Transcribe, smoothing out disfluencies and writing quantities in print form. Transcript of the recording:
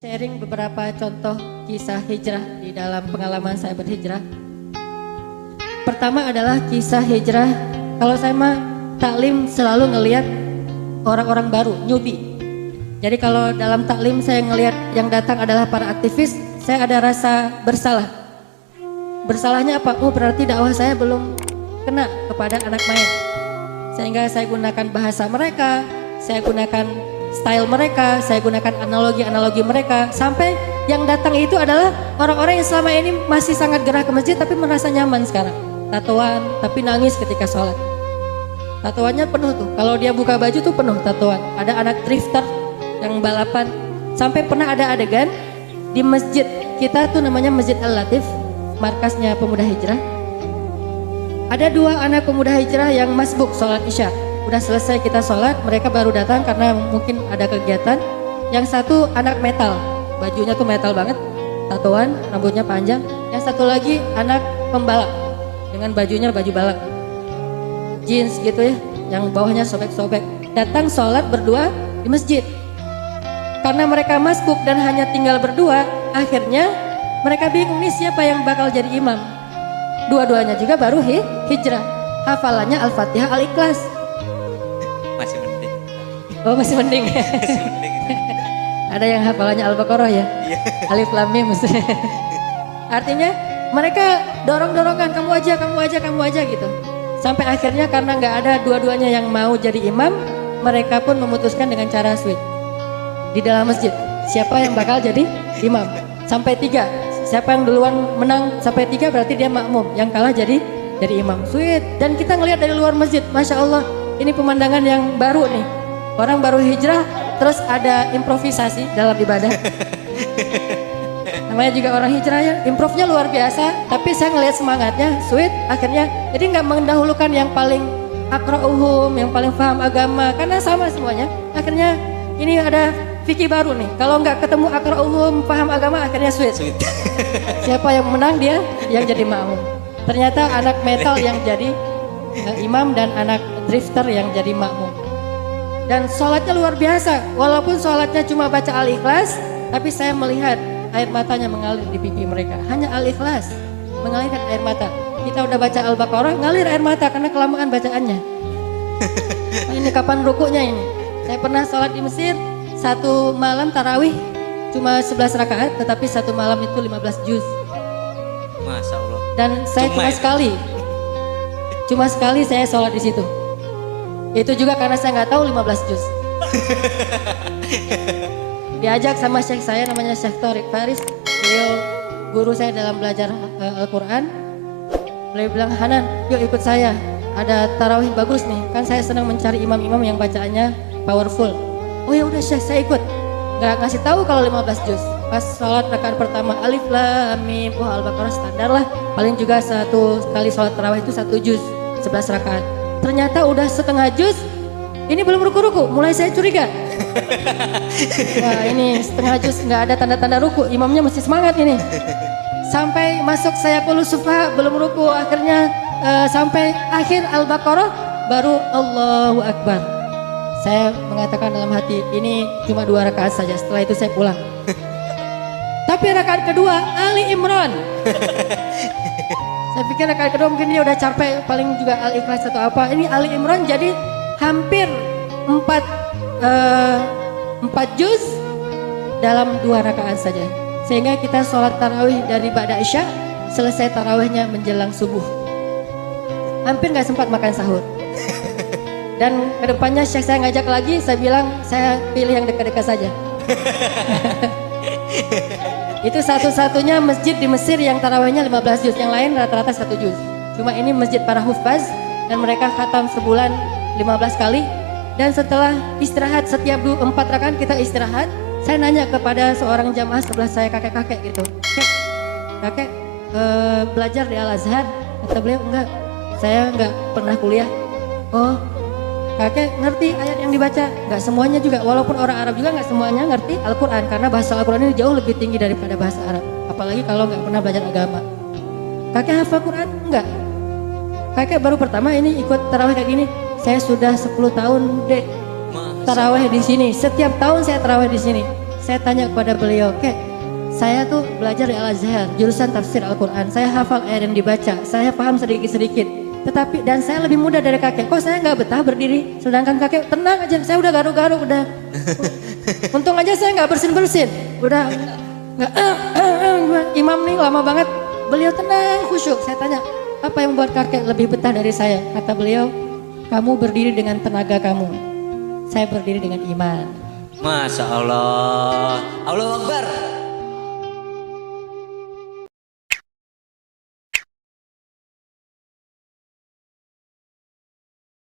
Sharing beberapa contoh kisah hijrah di dalam pengalaman saya berhijrah. Pertama adalah kisah hijrah. Kalau saya mah taklim selalu ngelihat orang-orang baru, newbie. Jadi kalau dalam taklim saya ngelihat yang datang adalah para aktivis, saya ada rasa bersalah. Bersalahnya apa? Oh berarti dakwah saya belum kena kepada anak main. Sehingga saya gunakan bahasa mereka, saya gunakan style mereka, saya gunakan analogi-analogi mereka. Sampai yang datang itu adalah orang-orang yang selama ini masih sangat gerah ke masjid tapi merasa nyaman sekarang. Tatoan tapi nangis ketika sholat. Tatoannya penuh tuh, kalau dia buka baju tuh penuh tatoan. Ada anak drifter yang balapan. Sampai pernah ada adegan di masjid kita tuh namanya Masjid Al-Latif, markasnya pemuda hijrah. Ada dua anak pemuda hijrah yang masbuk sholat isya. Udah selesai kita sholat, mereka baru datang karena mungkin ada kegiatan. Yang satu anak metal, bajunya tuh metal banget, tatoan, rambutnya panjang. Yang satu lagi anak pembalap, dengan bajunya baju balap, jeans gitu ya, yang bawahnya sobek-sobek. Datang sholat berdua di masjid. Karena mereka masbuk dan hanya tinggal berdua, akhirnya mereka bingung nih siapa yang bakal jadi imam. Dua-duanya juga baru hijrah, hafalannya Al-Fatihah, Al-Ikhlas. Masih mending. Oh masih mending. Masih mending. Ada yang hafalannya Al-Baqarah ya? Iya. Alif Lam Mim. Artinya mereka dorong-dorongan, kamu aja gitu. Sampai akhirnya karena nggak ada dua-duanya yang mau jadi imam, mereka pun memutuskan dengan cara sweet. Di dalam masjid, siapa yang bakal jadi imam? Sampai 3, siapa yang duluan menang sampai 3 berarti dia makmum. Yang kalah jadi imam. Sweet. Dan kita ngelihat dari luar masjid, Masya Allah. Ini pemandangan yang baru nih. Orang baru hijrah, terus ada improvisasi dalam ibadah. Namanya juga orang hijrah ya, improvnya luar biasa. Tapi saya ngelihat semangatnya, sweet. Akhirnya, jadi nggak mendahulukan yang paling akra'uhum, yang paling paham agama. Karena sama semuanya. Akhirnya ini ada fikih baru nih. Kalau nggak ketemu akra'uhum, paham agama, akhirnya sweet. Siapa yang menang dia yang jadi makmum. Ternyata anak metal yang jadi imam dan anak drifter yang jadi makmum. Dan sholatnya luar biasa. Walaupun sholatnya cuma baca Al-Ikhlas, tapi saya melihat air matanya mengalir di pipi mereka. Hanya Al-Ikhlas mengalirkan air mata. Kita udah baca Al-Baqarah, ngalir air mata karena kelamaan bacaannya. Nah, ini kapan rukuknya ini? Saya pernah sholat di Mesir, satu malam tarawih cuma 11 rakaat, tetapi satu malam itu 15 juz. Masya Allah. Dan saya cuma sekali saya sholat di situ. Itu juga karena saya nggak tahu 15 juz. Diajak sama syekh saya namanya Syekh Thorik Faris. Beliau guru saya dalam belajar Al-Quran. Beliau bilang, Hanan yuk ikut saya. Ada tarawih bagus nih. Kan saya senang mencari imam-imam yang bacaannya powerful. Oh ya udah Syekh saya ikut. Nggak ngasih tahu kalau 15 juz. Pas sholat rakaat pertama Alif Lam Mim, Al-Baqarah standar lah. Paling juga satu kali sholat tarawih itu 1 juz. 11 rakaat. Ternyata udah setengah juz, ini belum ruku-ruku, mulai saya curiga. Wah ini setengah juz nggak ada tanda-tanda ruku, imamnya masih semangat ini. Sampai masuk saya qulus sufaha belum ruku, akhirnya sampai akhir Al-Baqarah baru Allahu Akbar. Saya mengatakan dalam hati, ini cuma 2 rakaat saja, setelah itu saya pulang. Tapi rakaat kedua Ali Imran. Saya pikir rakaat kedua mungkin dia udah capek, paling juga Al-Ikhlas atau apa. Ini Ali Imran jadi hampir 4 juz dalam 2 rakaat saja. Sehingga kita sholat tarawih dari ba'da isya, selesai tarawihnya menjelang subuh. Hampir gak sempat makan sahur. Dan kedepannya Syekh saya ngajak lagi, saya bilang saya pilih yang dekat-dekat saja. Itu satu-satunya masjid di Mesir yang tarawihnya 15 juz, yang lain rata-rata 1 juz. Cuma ini masjid para hufaz dan mereka khatam sebulan 15 kali. Dan setelah istirahat setiap 4 rakaat kita istirahat, saya nanya kepada seorang jamaah sebelah saya, kakek-kakek gitu. Kakek belajar di Al-Azhar? Kata beliau, enggak, saya enggak pernah kuliah. Oh, kakek ngerti ayat yang dibaca? Nggak semuanya juga, walaupun orang Arab juga nggak semuanya ngerti Al-Quran. Karena bahasa Al-Quran ini jauh lebih tinggi daripada bahasa Arab. Apalagi kalau nggak pernah belajar agama. Kakek hafal Quran? Enggak. Kakek baru pertama ini ikut tarawih kayak gini. Saya sudah 10 tahun dek tarawih di sini. Setiap tahun saya tarawih di sini. saya tanya kepada beliau, Kek, saya tuh belajar di Al-Azhar, jurusan tafsir Al-Quran. Saya hafal ayat yang dibaca, saya paham sedikit-sedikit. Tetapi, dan saya lebih muda dari kakek. Kok saya nggak betah berdiri? Sedangkan kakek tenang aja, saya udah garuk-garuk, udah. Untung aja saya nggak bersin-bersin. Udah, nggak, imam nih lama banget. Beliau tenang, khusyuk. Saya tanya, apa yang membuat kakek lebih betah dari saya? Kata beliau, kamu berdiri dengan tenaga kamu. Saya berdiri dengan iman. Masya Allah. Allahu Akbar.